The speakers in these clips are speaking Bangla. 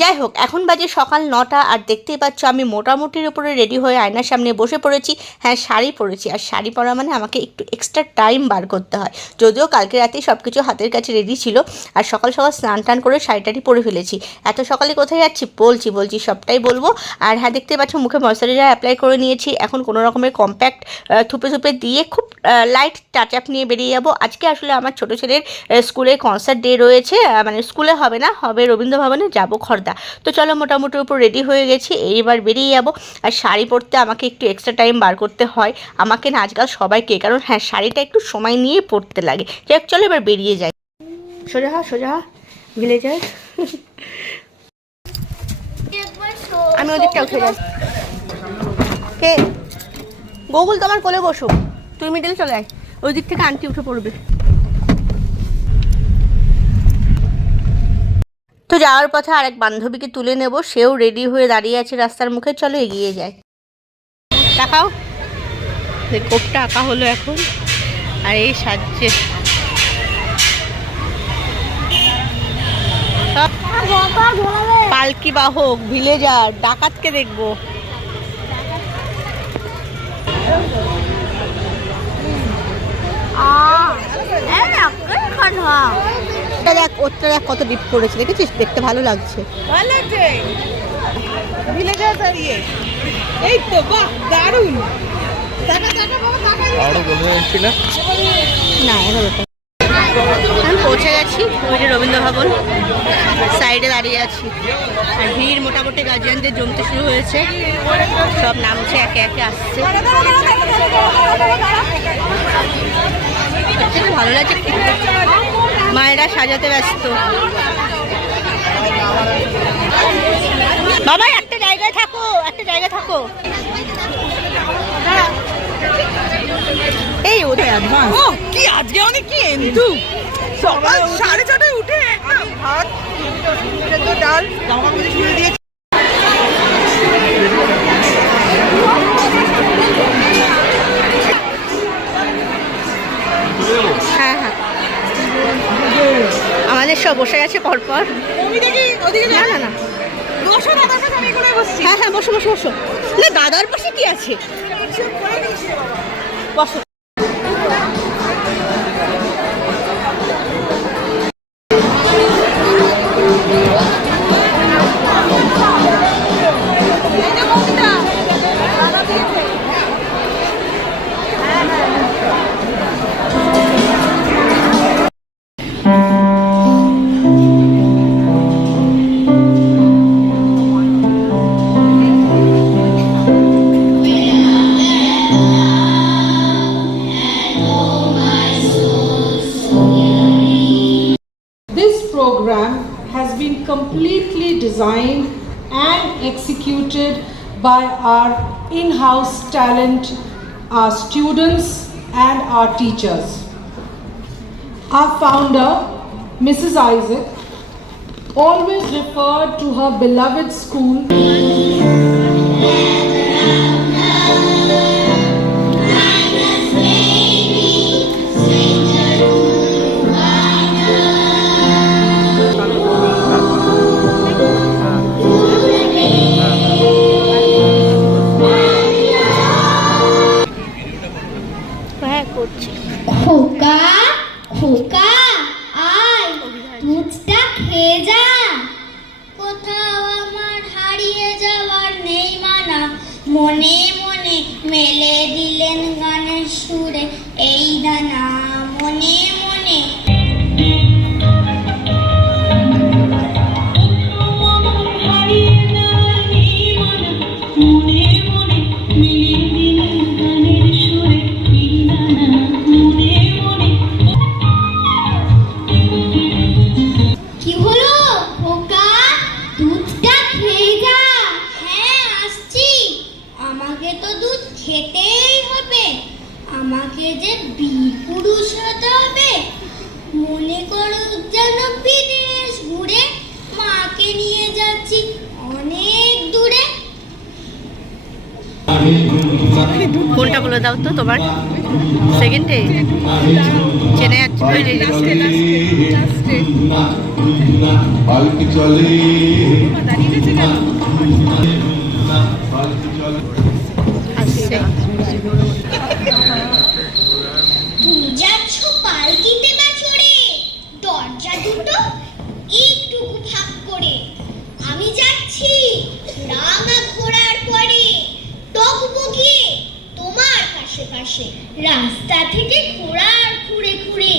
যাই হোক এখন বাজে সকাল নটা আর দেখতেই পাচ্ছ আমি মোটামুটির উপরে রেডি হয়ে আয়নার সামনে বসে পড়েছি। হ্যাঁ শাড়ি পরেছি আর শাড়ি পরা মানে আমাকে একটু এক্সট্রা টাইম বার করতে হয়। যদিও কালকে রাতেই সব কিছু হাতের কাছে রেডি ছিল আর সকাল সকাল স্নান টান করে শাড়িটাটি পরে ফেলেছি। এত সকালে কোথায় যাচ্ছি? বলছি বলছি, সবটাই বলব। আর হ্যাঁ দেখতে পাচ্ছ মুখে ময়শ্চারাইজার অ্যাপ্লাই করে নিয়েছি। এখন কোনো রকমের কম্প্যাক্ট থুপে থুপে দিয়ে খুব লাইট টাচ আপ নিয়ে বেরিয়ে যাব। আজকে আসলে আমার ছোটো ছেলের স্কুলে কনসার্ট ডে রয়েছে। মানে স্কুলে হবে না, হবে রবীন্দ্র ভবনে যাব খর্দা তো চলো মোটামুটি উপর রেডি হয়ে গেছি এইবার বেরিয়ে যাব। আর শাড়ি পরতে আমাকে একটু এক্সট্রা টাইম বার করতে হয়। আমাকে না আজকাল সবাইকে কারণ হ্যাঁ শাড়িটা একটু সময় নিয়ে পরতে লাগে। যাই হোক, চলো এবার বেরিয়ে যাই। সোজা সোজা ভিলেজার আমি ওদিকটা উঠে যাই। কে গোকুল তোমার কোলে বসো তুই মিডলে চলে আয়। ওই দিক থেকে আন্টি উঠে পড়বে। তো যাওয়ার পথে আরেক বান্ধবীকে তুলে নেব সেও রেডি হয়ে দাঁড়িয়ে আছে রাস্তার মুখে। চলো এগিয়ে যায় তাকাও। এই কোপটা আঁকা হলো এখন আর এই সাজছে। সব পালকি বাহক ভিলেজার ডাকাতকে দেখব। ওটা দেখ ওটা দেখ কত ডিপ করেছে দেখেছিস? দেখতে ভালো লাগছে। ভালো লাগছে ভিলেজার দাঁড়িয়ে এই তো বাহ দারুণ। না? এভাবে আমি পৌঁছে গেছি ওই যে রবীন্দ্র ভবন। সাইডে দাঁড়িয়ে আছি। আর ভিড় মোটামুটি গার্জিয়ানদের জমতে শুরু হয়েছে। সব নামছে একে একে আসছে। ভালো লাগছে? মায়েরা সাজাতে ব্যস্ত। বাবা একটা জায়গায় থাকো একটা জায়গায় থাকো। এই ওদের অ্যাডভান্স ও কি আজকে অনেক কি এন্তু সকাল সাড়ে ছটায় উঠে ভাত ডাল। আমাদের সব বসে গেছে পরপর না না না। হ্যাঁ হ্যাঁ বসো বসো বসো। না দাদার পাশে কি আছে? বসো। Designed and executed by our in-house talent, our students and our teachers. Our founder, Mrs. Isaac, always referred to her beloved school খেয়ে কোথাও আমার হারিয়ে যাওয়ার নেই মানা। মনে মনে মেলে দিলেন গানের সুরে এই দানা। মনে বলে দাও তো তোমার সেকেন্ডে চেনে যাচ্ছে চলে পালকি চলে আসছে তুমি যাচ্ছ পালকিতে বা চড়ে দরজা দুটো একটুকু ফাঁক করে আমি যাচ্ছি রাঙা ঘোড়ার পরে টকবগিয়ে তোমার পাশে রাস্তা থেকে ঘোড়ার খুঁড়ে খুঁড়ে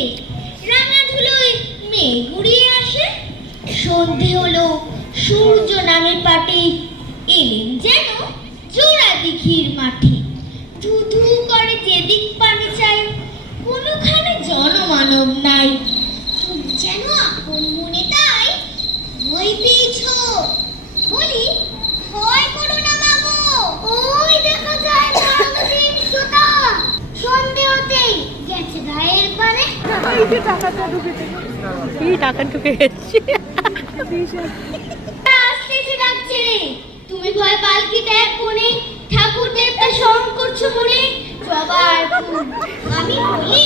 রাঙা ধুলোয় মেঘ উড়িয়ে আসে। সন্ধে হলো, সূর্য নামে পাটে। এলেন যেন জোড়া দিঘির মাঠে। ধু ধু করে যেদিক পানি চাই, কোনোখানে জনমানব নাই। যেন আপন মনে তাই ভয় পেয়েছ। বলি ভয় করো না মাগো ওই দেখা যায় মহানদীর জোতা সন্ধে হতেই গেছে গায়ের পারে কি টাকা ঢুকে গেছে তুমি ভয় পালকি দেখ কোণে ঠাকুর দেবতা স্মরণ করছ মনে সবার আমি বলি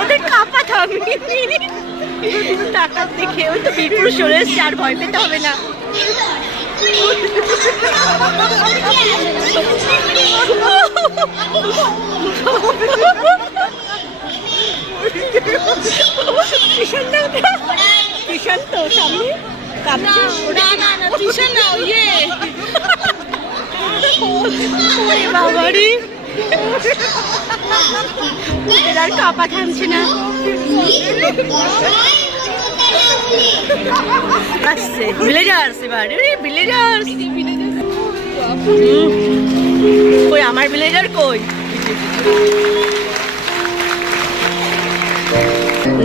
ওদের কাঁপা থামবি ডাকাত দেখে ওই তো বীর পুরুষ চলে এসছে আর ভয় পেতে হবে না। কিষান তো। সামনে। কাঁপছে। না না না টিউশন না ইয়ে। বাবারে। ওদের আর কাঁপা থামছে না। আসছে ভিলেজার্স এবার। ভিলেজার্স কই, আমার ভিলেজার কই?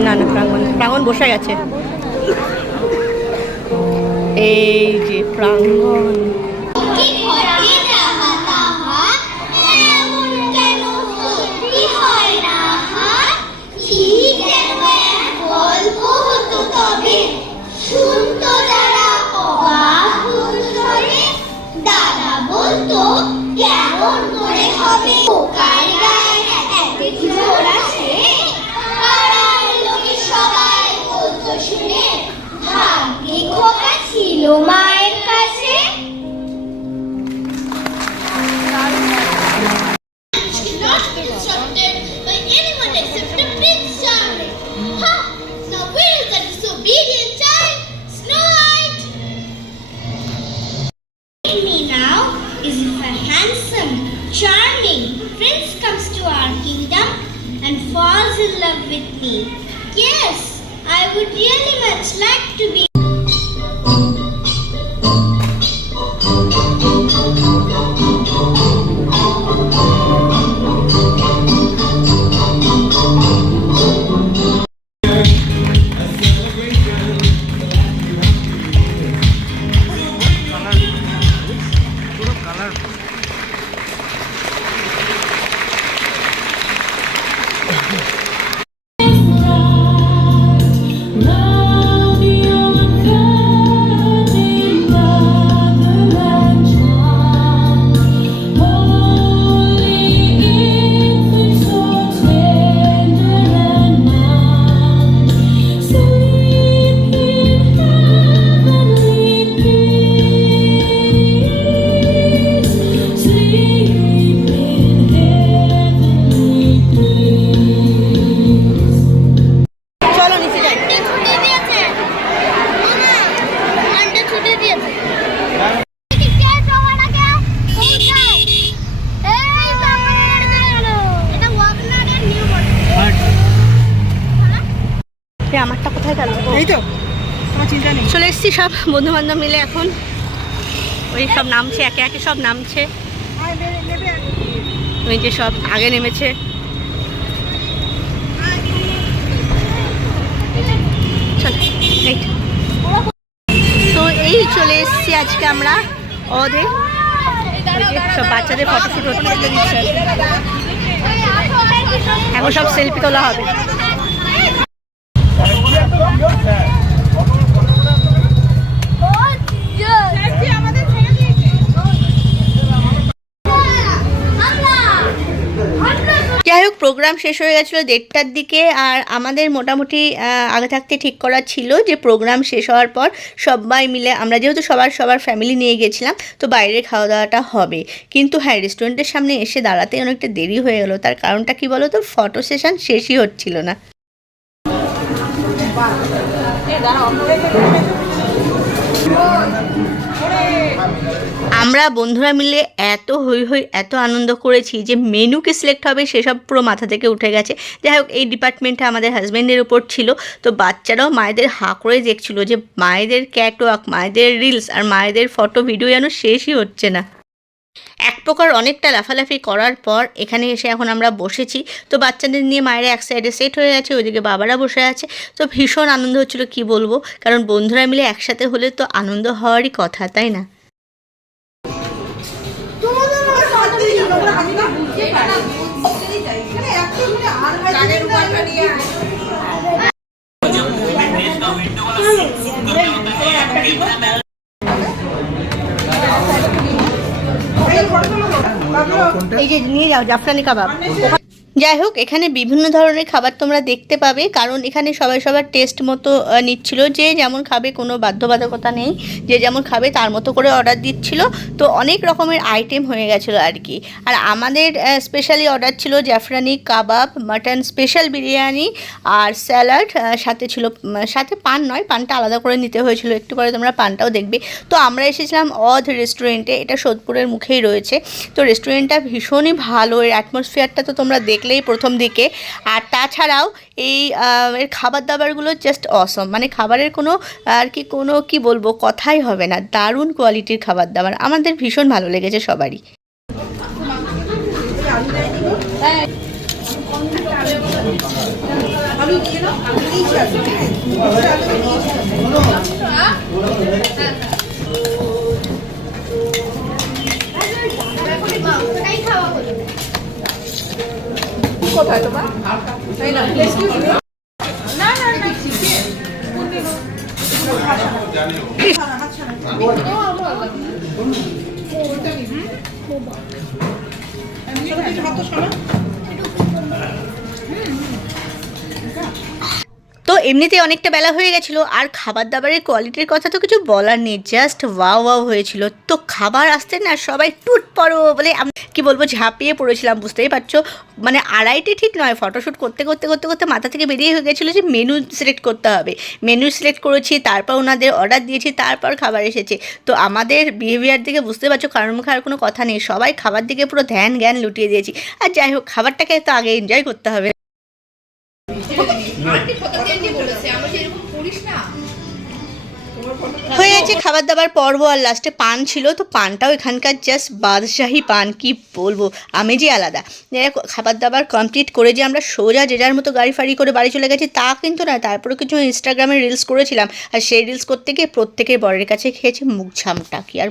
না না প্রাঙ্গন প্রাঙ্গন বসে গেছে। এই যে প্রাঙ্গন ছিল মায়ের এসেছি সব বন্ধু বান্ধব মিলে এখন ওই সব নামছে, একে একে সব নামছে। ওই যে সব আগে নেমেছে। তো। এই চলে এসেছি আজকে আমরা ওদের সব বাচ্চাদের ফটোশুট হচ্ছে এখন সব সেলফি তোলা হবে যাই হোক প্রোগ্রাম শেষ হয়ে গেছিল দেড়টার দিকে আর আমাদের মোটামুটি আগে থাকতে ঠিক করা ছিল যে প্রোগ্রাম শেষ হওয়ার পর সবাই মিলে আমরা যেহেতু সবার সবার ফ্যামিলি নিয়ে গেছিলাম, তো বাইরে খাওয়া দাওয়াটা হবে। কিন্তু হ্যাঁ রেস্টুরেন্টের সামনে এসে দাঁড়াতে অনেকটা দেরি হয়ে গেলো। তার কারণটা কি বলো তো ফটো সেশন শেষই হচ্ছিল না। আমরা বন্ধুরা মিলে এত হই হই, এত আনন্দ করেছি যে মেনুকে সিলেক্ট হবে সেসব পুরো মাথা থেকে উঠে গেছে। যাই হোক, এই ডিপার্টমেন্টটা আমাদের হাজব্যান্ডের উপর ছিল। তো বাচ্চারাও মায়েদের হা করে দেখছিল যে মায়েদের ক্যাটওয়াক মায়েদের রিলস আর মায়েদের ফটো ভিডিও যেন শেষই হচ্ছে না। এক প্রকার অনেকটা লাফালাফি করার পর এখানে এসে এখন আমরা বসেছি। তো বাচ্চাদের নিয়ে মায়েরা এক সাইডে সেট হয়ে গেছে ওইদিকে বাবারা বসে আছে। তো ভীষণ আনন্দ হচ্ছিল কি বলব? কারণ বন্ধুরা মিলে একসাথে হলে তো আনন্দ হওয়ারই কথা তাই না? এই যে নিয়ে যাও জাফরানি কাবাব। যাই হোক, এখানে বিভিন্ন ধরনের খাবার তোমরা দেখতে পাবে। কারণ এখানে সবাই সবার টেস্ট মতো নিচ্ছিল। যে যেমন খাবে কোনো বাধ্যবাধকতা নেই। যে যেমন খাবে তার মতো করে অর্ডার দিচ্ছিল। তো অনেক রকমের আইটেম হয়ে গেছিল আর কি। আর আমাদের স্পেশালি অর্ডার ছিল জাফরানি কাবাব মাটন স্পেশাল বিরিয়ানি আর স্যালাড সাথে ছিল সাথে পান নয়, পানটা আলাদা করে নিতে হয়েছিল। একটু পরে তোমরা পানটাও দেখবে। তো আমরা এসেছিলাম অধ রেস্টুরেন্টে এটা সোদপুরের মুখেই রয়েছে। তো রেস্টুরেন্টটা ভীষণই ভালো। এর অ্যাটমসফিয়ারটা তো তোমরা দেখলেই প্রথম দিকে। আর তাছাড়াও এই এর খাবার দাবারগুলো জাস্ট অসম মানে খাবারের কোনো, আর কি কোনো কি বলব, কথাই হবে না। দারুণ কোয়ালিটির খাবার দাবার আমাদের ভীষণ ভালো লেগেছে সবারই। কোথায় এই না তো এমনিতেই অনেকটা বেলা হয়ে গেছিল, আর খাবার দাবারের কোয়ালিটির কথা তো কিছু বলার নেই জাস্ট ওয়াও ওয়াও হয়েছিল। তো খাবার আসতে না সবাই টুট পড়ো বলে আম- কি বলব, ঝাঁপিয়ে পড়েছিলাম, বুঝতেই পারছ? মানে আড়াইটে ঠিক নয় ফটোশ্যুট করতে করতে করতে করতে মাথা থেকে বেরিয়ে হয়ে গেছিল যে মেনু সিলেক্ট করতে হবে। মেনু সিলেক্ট করেছি, তারপর ওনাদের অর্ডার দিয়েছি, তারপর খাবার এসেছে। তো আমাদের বিহেভিয়ার দিকে বুঝতে পারছ, কারোর মুখে আর কোনো কথা নেই। সবাই খাবার দিকে পুরো ধ্যান জ্ঞান লুটিয়ে দিয়েছি। আর যাই হোক, খাবারটাকে তো আগে এনজয় করতে হবে। গেছে খাবার দাবার পর্ব আর লাস্টে পান ছিল, তো পানটাও এখানকার জাস্ট বাদশাহী পান, কি বলব আমেজই আলাদা খাবার দাবার কমপ্লিট করে যে আমরা সোজা যে যার মতো গাড়ি ফাড়ি করে বাড়ি চলে গেছি, তা কিন্তু না, তারপরে কিছু ইনস্টাগ্রামে রিলস করেছিলাম, আর সেই রিলস করতে গিয়ে প্রত্যেকের বরের কাছে খেয়েছে মুখ ঝামটা, কি আর।